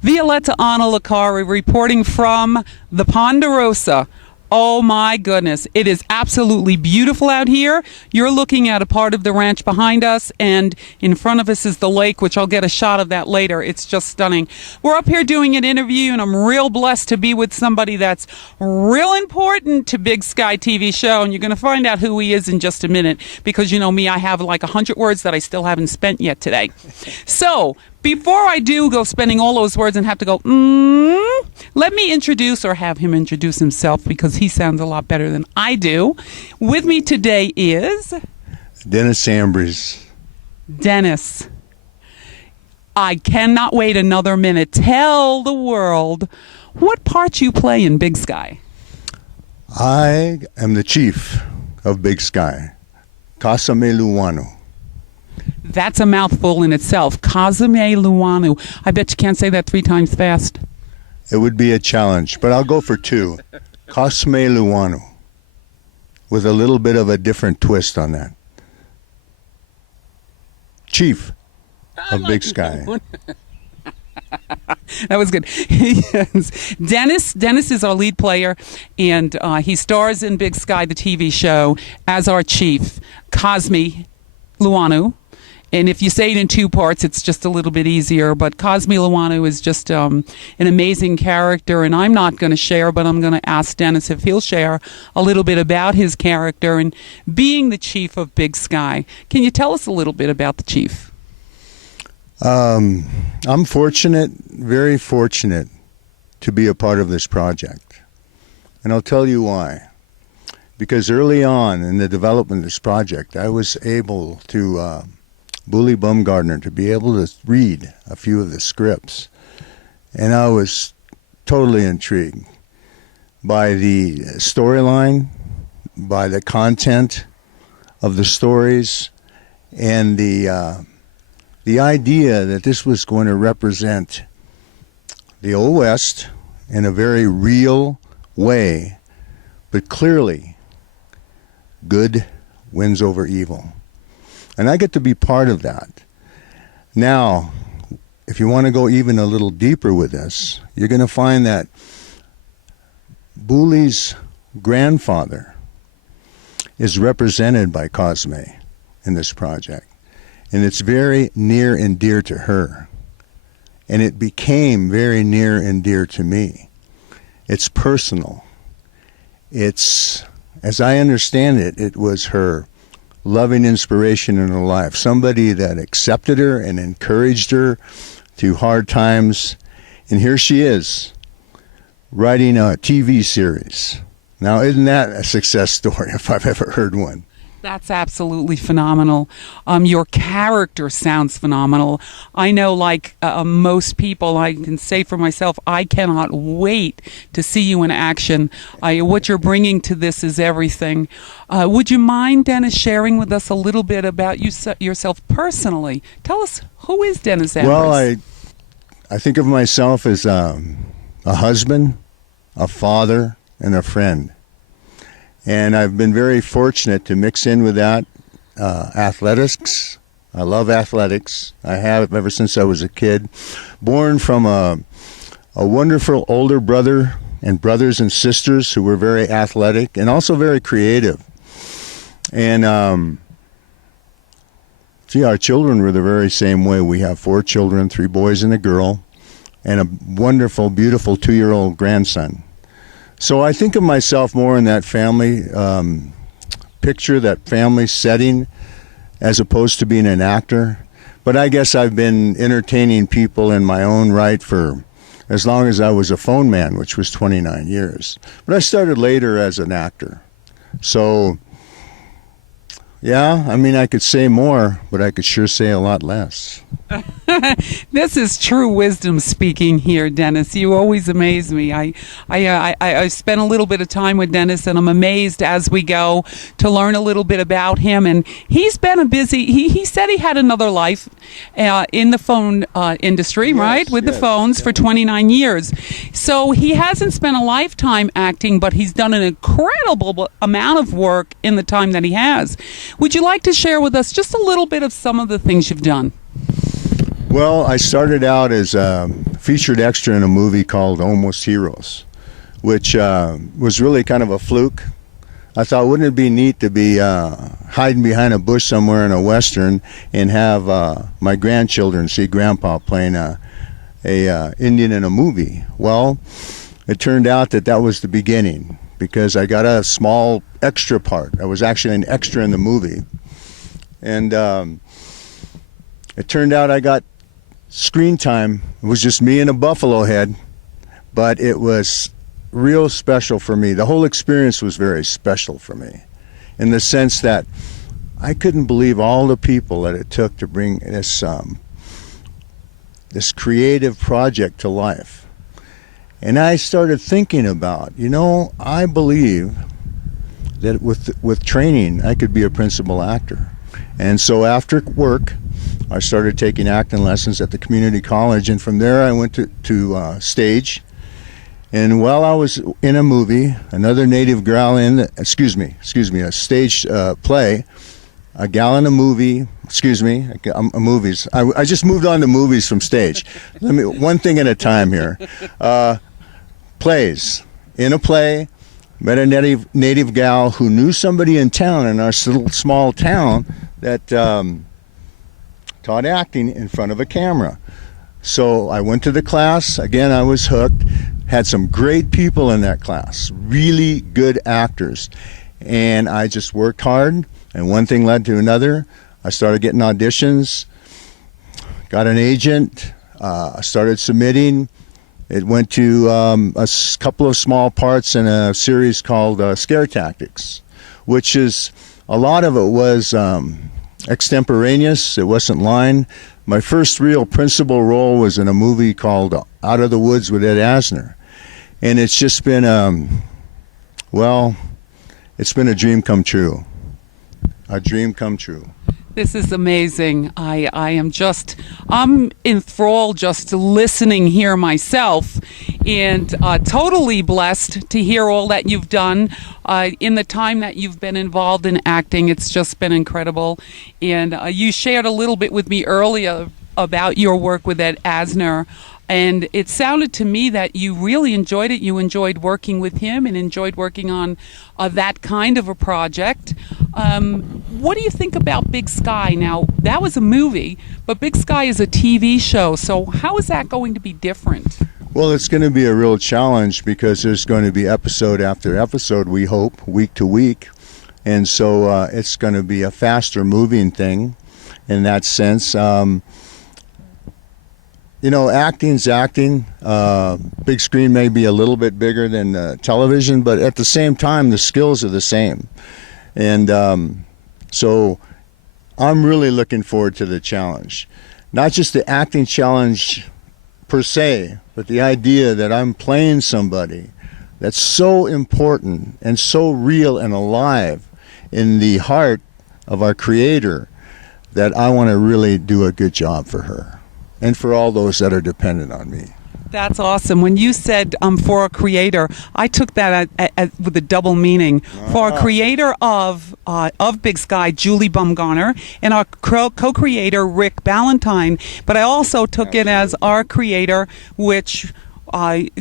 Violetta Licari reporting from the Ponderosa. Oh my goodness, it is absolutely beautiful out here. You're looking at a part of the ranch behind us, and in front of us is the lake, which I'll get a shot of that later. It's just stunning. We're up here doing an interview, and I'm real blessed to be with somebody that's real important to Big Sky TV show, and you're going to find out who he is in just a minute, because you know me, I have like 100 words that I still haven't spent yet today. So, before I do go spending all those words and have to go, let me introduce or have him introduce himself, because he sounds a lot better than I do. With me today is Dennis Ambriz. Dennis. I cannot wait another minute. Tell the world what part you play in Big Sky. I am the chief of Big Sky, Kosumeluwanu. That's a mouthful in itself. Kosumeluwanu. I bet you can't say that 3 times fast. It would be a challenge, but I'll go for 2. Kosumeluwanu, with a little bit of a different twist on that. Chief of Big Sky. That was good. Yes. Dennis is our lead player, and he stars in Big Sky, the TV show, as our chief, Kosumeluwanu. And if you say it in 2 parts, it's just a little bit easier. But Kosumeluwanu is just an amazing character. And I'm not going to share, but I'm going to ask Dennis if he'll share a little bit about his character and being the chief of Big Sky. Can you tell us a little bit about the chief? I'm fortunate, very fortunate, to be a part of this project. And I'll tell you why. Because early on in the development of this project, I was able to... Bully Bumgardner, to be able to read a few of the scripts. And I was totally intrigued by the storyline, by the content of the stories, and the idea that this was going to represent the Old West in a very real way, but clearly good wins over evil. And I get to be part of that. Now, if you want to go even a little deeper with this, you're going to find that Bully's grandfather is represented by Cosme in this project. And it's very near and dear to her. And it became very near and dear to me. It's personal. It's, as I understand it, it was her loving inspiration in her life, somebody that accepted her and encouraged her through hard times. And here she is, writing a TV series. Now, isn't that a success story if I've ever heard one? That's absolutely phenomenal. Your character sounds phenomenal. I know, like most people, I can say for myself, I cannot wait to see you in action. What you're bringing to this is everything. Would you mind, Dennis, sharing with us a little bit about yourself personally? Tell us, who is Dennis Ambriz? Well, I think of myself as a husband, a father, and a friend. And I've been very fortunate to mix in with that athletics. I love athletics. I have ever since I was a kid. Born from a wonderful older brother and brothers and sisters who were very athletic and also very creative. And, our children were the very same way. We have 4 children, 3 boys and a girl, and a wonderful, beautiful 2-year-old grandson. So I think of myself more in that family picture, that family setting, as opposed to being an actor. But I guess I've been entertaining people in my own right for as long as I was a phone man, which was 29 years. But I started later as an actor. So, yeah, I mean, I could say more, but I could sure say a lot less. This is true wisdom speaking here, Dennis. You always amaze me. I spent a little bit of time with Dennis, and I'm amazed as we go to learn a little bit about him. And he's been a busy. He said he had another life in the phone industry, yes, right, with the phones for 29 years. So he hasn't spent a lifetime acting, but he's done an incredible amount of work in the time that he has. Would you like to share with us just a little bit of some of the things you've done? Well, I started out as a featured extra in a movie called Almost Heroes, which was really kind of a fluke. I thought, wouldn't it be neat to be hiding behind a bush somewhere in a Western and have my grandchildren see Grandpa playing a Indian in a movie? Well, it turned out that was the beginning, because I got a small extra part. I was actually an extra in the movie. And it turned out I got screen time. It was just me and a buffalo head, but it was real special for me. The whole experience was very special for me, in the sense that I couldn't believe all the people that it took to bring this creative project to life. And I started thinking about, I believe that with training, I could be a principal actor. And so after work, I started taking acting lessons at the community college, and from there I went to stage. And while I was in a movie, another native gal a stage play, a gal in a movie, movies. I just moved on to movies from stage. One thing at a time here. Plays. In a play, met a native gal who knew somebody in town, in our little small town, that taught acting in front of a camera. So I went to the class. Again, I was hooked. Had some great people in that class, really good actors. And I just worked hard, and one thing led to another. I started getting auditions, got an agent, started submitting. It went to a couple of small parts in a series called Scare Tactics, which is, a lot of it was extemporaneous. It wasn't line. My first real principal role was in a movie called Out of the Woods with Ed Asner. And it's just been, it's been a dream come true. A dream come true. This is amazing. I'm enthralled just listening here myself, and totally blessed to hear all that you've done in the time that you've been involved in acting. It's just been incredible. And you shared a little bit with me earlier about your work with Ed Asner. And it sounded to me that you really enjoyed it. You enjoyed working with him and enjoyed working on that kind of a project. What do you think about Big Sky? Now, that was a movie, but Big Sky is a TV show. So how is that going to be different? Well, it's going to be a real challenge, because there's going to be episode after episode, we hope, week to week. And so it's going to be a faster moving thing in that sense. Acting's acting. Big screen may be a little bit bigger than television, but at the same time, the skills are the same. And so I'm really looking forward to the challenge. Not just the acting challenge per se, but the idea that I'm playing somebody that's so important and so real and alive in the heart of our Creator, that I want to really do a good job for her and for all those that are dependent on me. That's awesome. When you said for a creator, I took that with a double meaning. For a creator of Big Sky, Julie Bumgarner, and our co-creator, Rick Ballantyne. But I also took it as our creator, which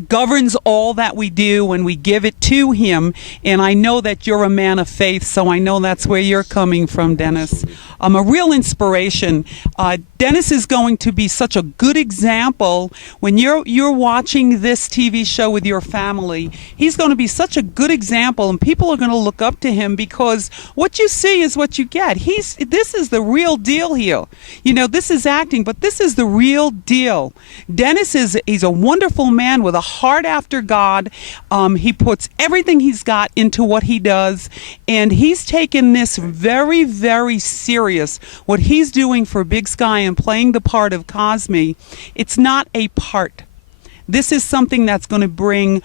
governs all that we do when we give it to him. And I know that you're a man of faith, so I know that's where you're coming from, Dennis. A real inspiration. Dennis is going to be such a good example when you're watching this TV show with your family. He's going to be such a good example, and people are going to look up to him, because what you see is what you get. This is the real deal here. This is acting, but this is the real deal. Dennis he's a wonderful man with a heart after God. He puts everything he's got into what he does, and he's taken this very, very serious. What he's doing for Big Sky and playing the part of Cosme, it's not a part. This is something that's going to bring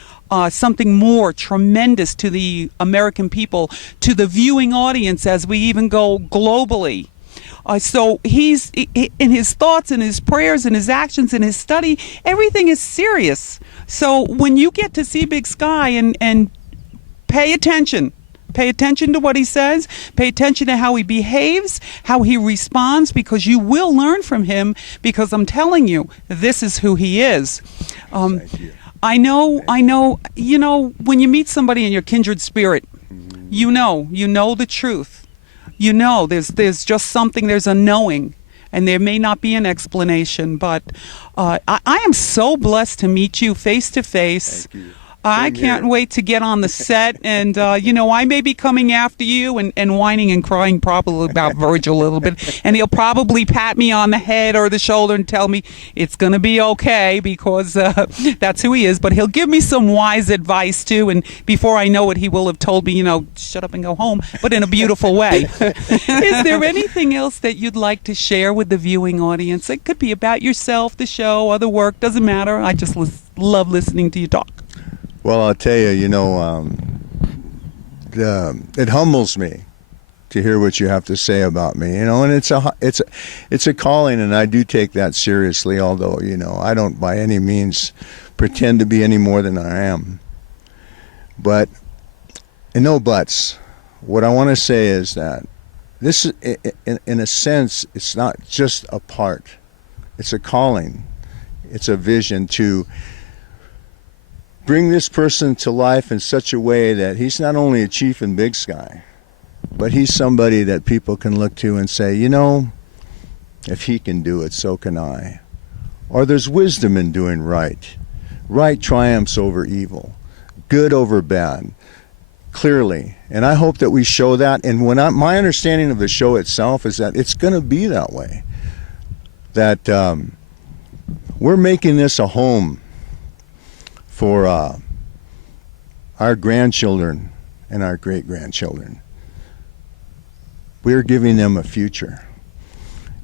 something more tremendous to the American people, to the viewing audience, as we even go globally. So he's in his thoughts and his prayers and his actions and his study, everything is serious. So when you get to see Big Sky and pay attention, Pay attention to what he says. Pay attention to how he behaves, how he responds, because you will learn from him, because I'm telling you, this is who he is. Thank you. I know, when you meet somebody in your kindred spirit, you know the truth. You know, there's just something, there's a knowing, and there may not be an explanation, but I am so blessed to meet you face to face. Thank you. I Same can't here. wait to get on the set, and I may be coming after you and whining and crying probably about Virgil a little bit, and he'll probably pat me on the head or the shoulder and tell me it's going to be okay, because that's who he is. But he'll give me some wise advice too, and before I know it, he will have told me, shut up and go home, but in a beautiful way. Is there anything else that you'd like to share with the viewing audience? It could be about yourself, the show, other work, doesn't matter. I just love listening to you talk. Well, I'll tell you, it humbles me to hear what you have to say about me, and it's a calling, and I do take that seriously, although, I don't by any means pretend to be any more than I am. But, and no buts, what I want to say is that this, in a sense, it's not just a part. It's a calling. It's a vision to bring this person to life in such a way that he's not only a chief in Big Sky, but he's somebody that people can look to and say, if he can do it, so can I. Or there's wisdom in doing right. Right triumphs over evil. Good over bad. Clearly. And I hope that we show that. And my understanding of the show itself is that it's going to be that way. That we're making this a home for our grandchildren and our great-grandchildren. We're giving them a future.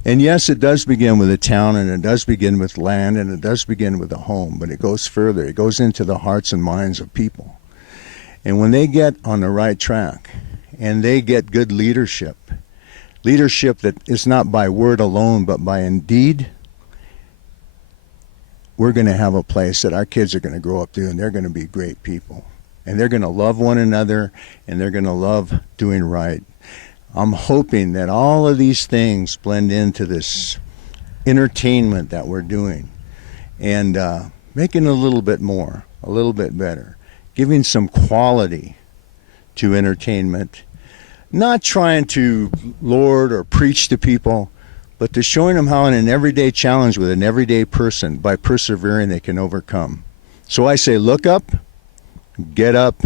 And yes, it does begin with a town, and it does begin with land, and it does begin with a home, but it goes further. It goes into the hearts and minds of people. And when they get on the right track, and they get good leadership that is not by word alone, but by deed, we're going to have a place that our kids are going to grow up to, and they're going to be great people. And they're going to love one another, and they're going to love doing right. I'm hoping that all of these things blend into this entertainment that we're doing, and making a little bit more, a little bit better, giving some quality to entertainment, not trying to lord or preach to people, but to showing them how in an everyday challenge with an everyday person, by persevering, they can overcome. So I say, look up, get up,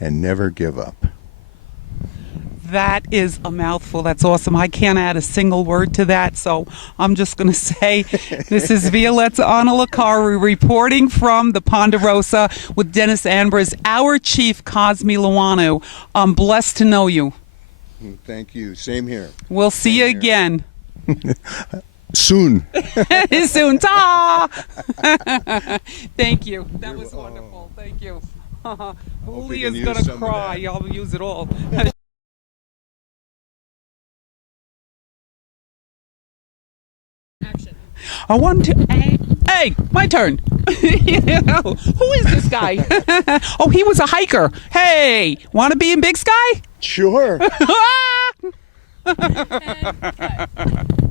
and never give up. That is a mouthful. That's awesome. I can't add a single word to that, so I'm just going to say this is Violetta Licari reporting from the Ponderosa with Dennis Ambriz, our Chief Kosumeluwanu. I'm blessed to know you. Thank you. Same here. We'll see you again. Soon. Soon. Ta! Thank you. That was wonderful. Thank you. Julia's going to cry. I'll use it all. Action. I want to. Hey, my turn. Who is this guy? Oh, he was a hiker. Hey, want to be in Big Sky? Sure. And cut.